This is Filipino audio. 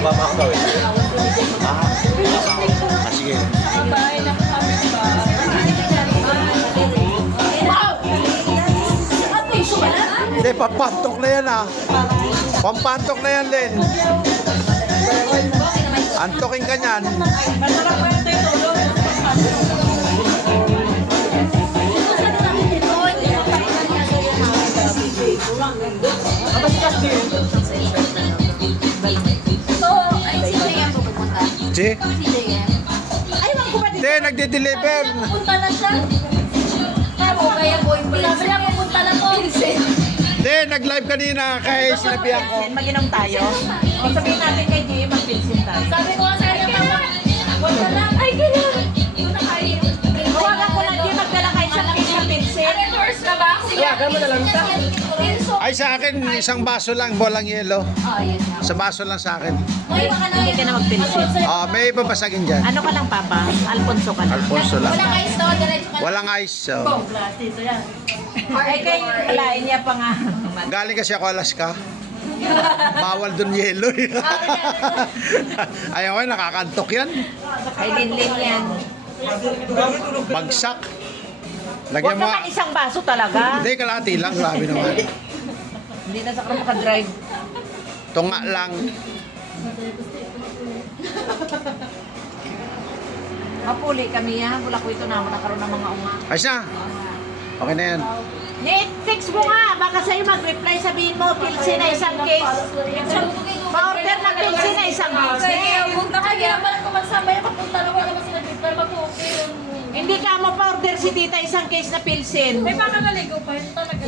Mababa ako gawin. Sige. Hindi, pampantok na yan Pampantok na yan, Len. Antokin ka niyan. Masarap pa yung tulog. Si? Ay, wag ko ba Hindi, nagde-deliver. Punta na siya. Ako kaya boy mo lang. Sabi niya pupunta na po. Hindi, nag-live kanina kay sinabihan ko. Mag-inom tayo. O sabihin natin kay G, mag-pilsin tayo. Sabi ko nga sa kanya, mama, wag na lang. Ay, gano'n. Ito na kayo. Huwagan ko na G, magdala kayo sa case ng pilsin. Tours na ba? Huwagan mo na lang ito. Ay, sa akin, isang baso lang, bolang yelo. Ah, yes. Sa baso lang sa akin. Ay, baka na. Hindi ka na mag-pilsin. May babasagin dyan. Ano ka lang, Papa? Alfonso ka lang. Alfonso lang. Walang ice daw, diretso ka. Walang ice. So. Ay, kayo kalain niya pa nga. Galing kasi ako Alaska. Bawal dun yelo. Ayaw ko, nakakantok yan. Ay, linlin yan. Bagsak. Huwag Lagyan mo. naman isang baso talaga. Hindi, kalahati lang. Grabe naman. Hindi na sa kanya makadrive. Tunga lang. Mapuli kami ha. Wala ko ito na. Nakaroon ng mga unga. Ayos na. Okay na yan. Text mo nga. Baka sa'yo mag-reply. Sabihin mo, pilsin na isang case. Ma-order na pilsin na isang case. Punta ka, kaya naman ako magsabay, papunta na wala naman sila dito, mag-okay. Hindi ka mo pa-order si tita isang case na pilsin. May baka naligo pa, ito talaga.